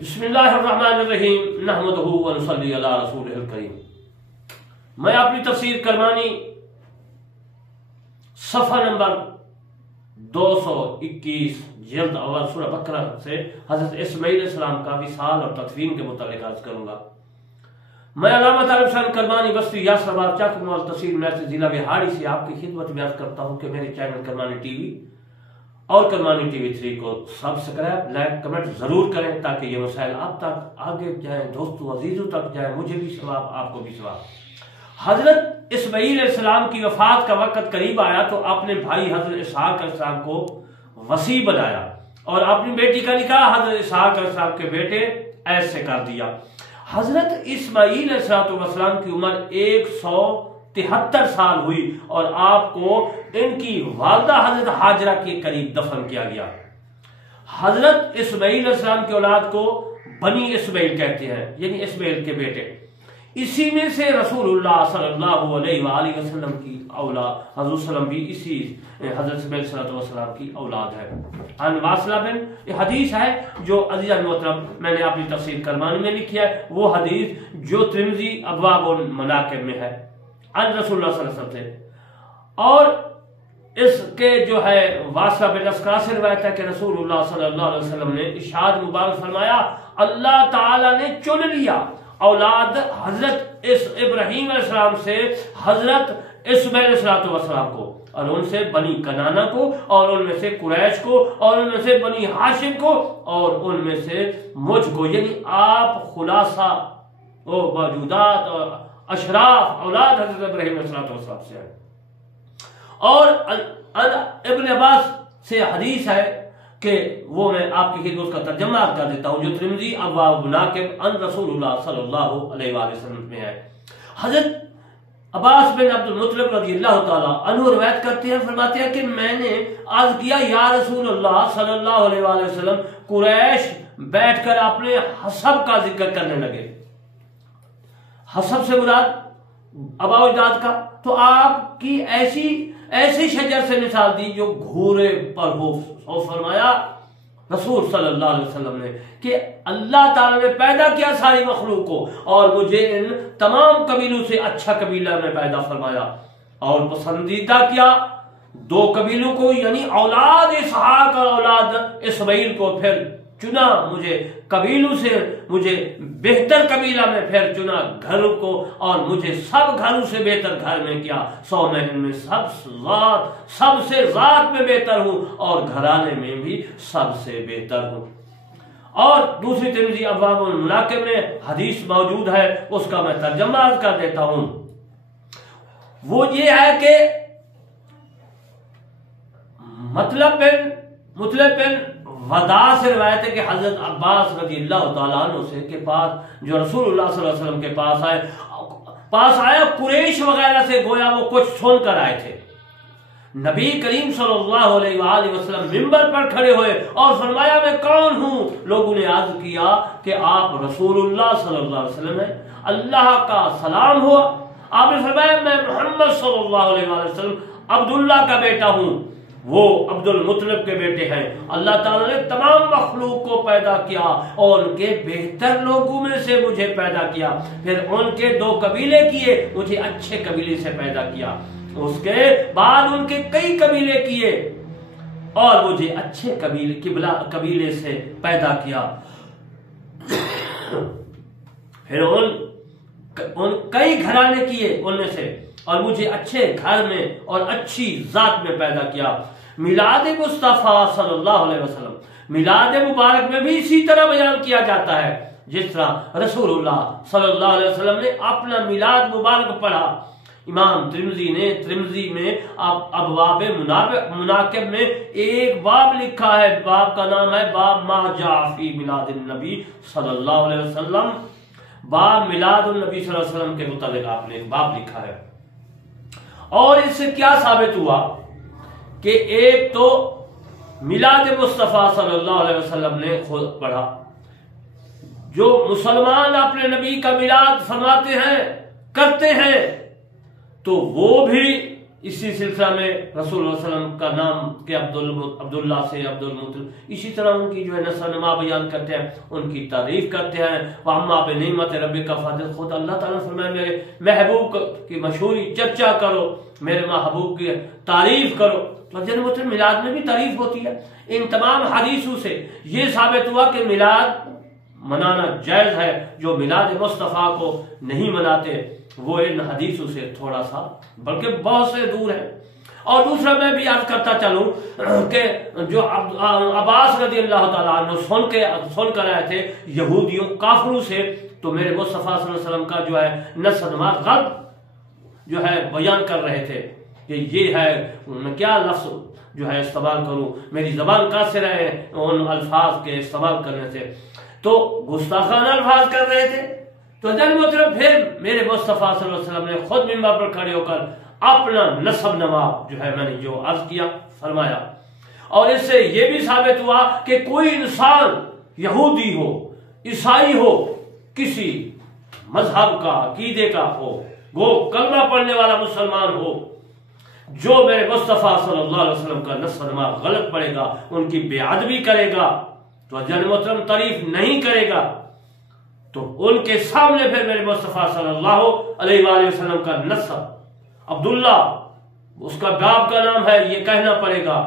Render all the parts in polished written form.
بسم اللہ الرحمن الرحیم نحمدہ و نصلی علی رسولہ الکریم۔ میں اپنی تفسیر کرمانی صفحہ نمبر 221 جلد اول سورہ بقرہ سے حضرت اسماعیل علیہ السلام کا وصال اور تدفین کے متعلق عرض کروں گا۔ میں علامہ طالب حسین کرمانی بستی یاسر آباد چک مول تحصیل مرسد ضلع بہاڑی سے آپ کی خدمت میں عرض کرتا ہوں کہ میرے چینل کرمانی ٹی وی اور کرمانی ٹی وی 3 کو سبسکرائب لائک کمنٹ ضرور کریں تاکہ یہ مسائل آپ تک آگے جائیں، دوستوں عزیزوں تک جائیں، مجھے بھی ثواب آپ کو بھی ثواب۔ حضرت اسماعیل علیہ السلام کی وفات کا وقت قریب آیا تو اپنے بھائی حضرت اسحاق علیہ السلام کو وصی بنایا اور اپنی بیٹی کا نکاح حضرت اسحاق علیہ السلام کے بیٹے ایس سے کر دیا۔ حضرت اسماعیل علیہ السلام کی عمر 173 سال ہوئی اور آپ کو ان کی والدہ حضرت حاجرہ کے قریب دفن کیا گیا۔ حضرت اسماعیل علیہ السلام کی اولاد کو بنی اسماعیل کہتے ہیں، یعنی اسماعیل کے بیٹے۔ اسی میں سے رسول اللہ صلی اللہ علیہ وآلہ وسلم کی اولاد حضرت وسلم بھی اسی حضرت اسماعیل صلی اللہ علیہ وسلم کی اولاد ہے۔ عن واصلہ بن، یہ حدیث ہے جو عزیز محترم میں نے اپنی تفسیر کرمانی میں لکھی ہے، وہ حدیث جو ترمذی ابواب المناقب میں ہے عن رسول اللہ صلی اللہ علیہ وسلم سے۔ اور اس کے جو ہے واصلہ بن اسقع سے روایت ہے کہ رسول اللہ صلی اللہ علیہ وسلم نے ارشاد مبارک فرمایا، اللہ تعالی نے چن لیا اولاد حضرت ابراہیم علیہ السلام سے حضرت اسماعیل علیہ السلام کو، اور ان سے بنی کنانہ کو، اور ان میں سے قریش کو، اور ان میں سے بنی ہاشم کو، اور ان میں سے مجھ کو، یعنی آپ خلاصہ و موجودات اور اشراف اولاد حضرت ابراہیم علیہ السلام سے ہیں۔ اور ابن عباس سے حدیث ہے کہ وہ میں آپ کی خدمت کا ترجمہ کر دیتا ہوں جو ترمذی ابواب المناقب عن رسول اللہ صلی اللہ علیہ وآلہ وسلم میں ہے۔ حضرت عباس بن عبد المطلب رضی اللہ تعالیٰ عنہ روایت کرتے ہیں، فرماتے ہیں کہ میں نے عرض کیا یا رسول اللہ صلی اللہ علیہ وآلہ وسلم، قریش بیٹھ کر اپنے حسب کا ذکر کرنے لگے۔ حسب سے مراد آباء و اجداد کا، تو آپ کی ایسی شجر سے مثال دی جو گھوڑے پر ہو۔ فرمایا رسول صلی اللہ علیہ وسلم نے کہ اللہ تعالیٰ نے پیدا کیا ساری مخلوق کو اور مجھے ان تمام قبیلوں سے اچھا قبیلہ میں پیدا فرمایا اور پسندیدہ کیا 2 قبیلوں کو، یعنی اولاد اسحاق اور اولاد اسماعیل کو، پھر چنا مجھے قبیلوں سے، مجھے بہتر قبیلہ میں پھر چنا گھروں کو، اور مجھے سب گھروں سے بہتر گھر میں کیا، 100 میں ان میں سب سے ذات میں بہتر ہوں اور گھرانے میں بھی سب سے بہتر ہوں۔ اور دوسری ترمذی ابواب المناقب میں حدیث موجود ہے، اس کا میں ترجمہ عرض کر دیتا ہوں۔ وہ یہ ہے کہ مطلب بن ودا سے روایت ہے کہ حضرت عباس رضی اللہ تعالیٰ عنہ سے کے پاس جو رسول اللہ صلی اللہ علیہ وسلم کے پاس آیا قریش وغیرہ سے، گویا وہ کچھ سن کر آئے تھے۔ نبی کریم صلی اللہ علیہ وآلہ وسلم منبر پر کھڑے ہوئے اور فرمایا میں کون ہوں؟ لوگوں نے عرض کیا کہ آپ رسول اللہ صلی اللہ علیہ وسلم ہیں، اللہ کا سلام ہوا۔ آپ نے فرمایا میں محمد صلی اللہ علیہ وآلہ وسلم عبداللہ کا بیٹا ہوں، وہ عبد المطلب کے بیٹے ہیں۔ اللہ تعالیٰ نے تمام مخلوق کو پیدا کیا اور ان کے بہتر لوگوں میں سے مجھے پیدا کیا، پھر ان کے 2 قبیلے کیے، مجھے اچھے قبیلے سے پیدا کیا، اس کے بعد ان کے کئی قبیلے کیے اور مجھے اچھے قبیلے سے پیدا کیا، پھر ان کئی گھرانے کیے ان میں سے، اور مجھے اچھے گھر میں اور اچھی ذات میں پیدا کیا۔ میلاد مصطفیٰ صلی اللہ علیہ وسلم، میلاد مبارک میں بھی اسی طرح بیان کیا جاتا ہے جس طرح رسول اللہ صلی اللہ علیہ وسلم نے اپنا میلاد مبارک پڑھا۔ امام ترمذی میں ابواب مناقب میں ایک باب لکھا ہے، باب کا نام ہے باب ما جاء فی میلاد النبی صلی اللہ علیہ وسلم، باب میلاد النبی صلی اللہ علیہ وسلم کے متعلق آپ نے ایک باب لکھا ہے۔ اور اس سے کیا ثابت ہوا کہ ایک تو میلاد مصطفیٰ صلی اللہ علیہ وسلم نے خود پڑھا، جو مسلمان اپنے نبی کا میلاد فرماتے ہیں کرتے ہیں تو وہ بھی اسی سلسلہ میں رسول اللہ علیہ وسلم کا نام کہ عبداللہ سے عبد المطلب، اسی طرح ان کی جو ہے نسب نما بیان کرتے ہیں، ان کی تعریف کرتے ہیں۔ وَأَمَّا بِنِعْمَتِ رَبِّكَ فَحَدِّثْ، خود اللہ تعالیٰ نے فرمایا میرے محبوب کی مشہوری چرچا کرو، میرے محبوب کی تعریف کرو۔ تو جناب میلاد میں بھی تعریف ہوتی ہے۔ ان تمام حدیثوں سے یہ ثابت ہوا کہ میلاد منانا جائز ہے۔ جو میلاد مصطفیٰ کو نہیں مناتے وہ ان حدیثوں سے تھوڑا سا بلکہ بہت سے دور ہے۔ اور دوسرا میں بھی عرض کرتا چلوں کہ جو عباس رضی اللہ تعالیٰ عنہ سن کر آئے تھے یہودیوں کافروں سے، تو میرے مصطفیٰ صلی اللہ علیہ وسلم کا جو ہے نسب نما غلط جو ہے بیان کر رہے تھے کہ یہ ہے، میں کیا لفظ جو ہے استعمال کروں، میری زبان قاصر ہے ان الفاظ کے استعمال کرنے سے، تو گستاخانہ الفاظ کر رہے تھے۔ تو جناب پھر میرے مصطفیٰ صلی اللہ علیہ وسلم نے خود منبر پر کھڑے ہو کر اپنا نسب نما جو ہے میں نے جو عرض کیا فرمایا، اور اس سے یہ بھی ثابت ہوا کہ کوئی انسان یہودی ہو، عیسائی ہو، کسی مذہب کا عقیدے کا ہو، وہ کلمہ پڑھنے والا مسلمان ہو، جو میرے مصطفیٰ صلی اللہ علیہ وسلم کا نسب نما غلط پڑے گا، ان کی بے ادبی کرے گا، تو جن محترم تعریف نہیں کرے گا، تو ان کے سامنے پھر میرے مصطفیٰ صلی اللہ علیہ وآلہ وسلم کا نسب عبداللہ، اس کا باپ کا نام ہے، یہ کہنا پڑے گا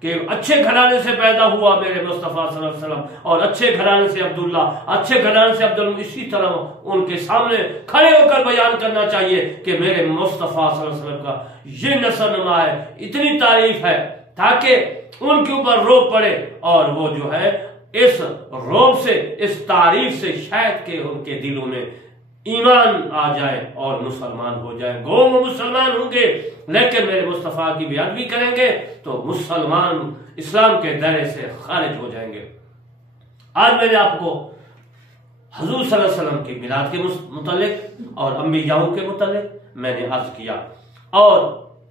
کہ اچھے گھرانے سے پیدا ہوا میرے مصطفیٰ صلی اللہ علیہ وسلم، اور اچھے گھرانے سے عبداللہ، اچھے گھرانے سے عبداللہ، اسی طرح ان کے سامنے کھڑے ہو کر بیان کرنا چاہیے کہ میرے مصطفیٰ صلی اللہ علیہ وسلم کا یہ نسب نما ہے، اتنی تعریف ہے، تاکہ ان کے اوپر روب پڑے، اور وہ جو ہے اس روب سے، اس تعریف سے شاید کہ ان کے دلوں میں ایمان آ جائے اور مسلمان ہو جائے۔ گو وہ مسلمان ہوں گے لیکن میرے مصطفیٰ کی بے ادبی کریں گے تو مسلمان اسلام کے دائرے سے خارج ہو جائیں گے۔ آج میں نے آپ کو حضور صلی اللہ علیہ وسلم کی میلاد کے متعلق اور انبیاؤں کے متعلق میں نے عرض کیا، اور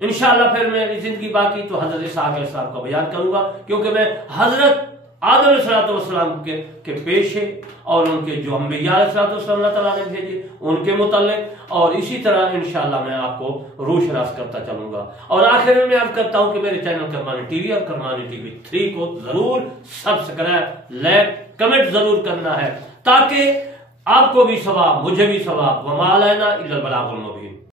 انشاءاللہ پھر میری زندگی باقی تو حضرت اسحاق علیہ السلام کا بیان کروں گا، کیونکہ میں حضرت آدم علیہ السلام کے پیشے اور ان کے جو انبیاء علیہ السلام اللہ تعالیٰ نے بھیجے ان کے متعلق، اور اسی طرح انشاءاللہ میں آپ کو روشناس کرتا چلوں گا۔ اور آخر میں عرض کرتا ہوں کہ میرے چینل کرمانی ٹی وی اور کرمانی ٹی وی 3 کو ضرور سبسکرائب، لائک، کمنٹ ضرور کرنا ہے، تاکہ آپ کو بھی ثواب، مجھے بھی ثواب، وما علینا الا البلاغ المبین۔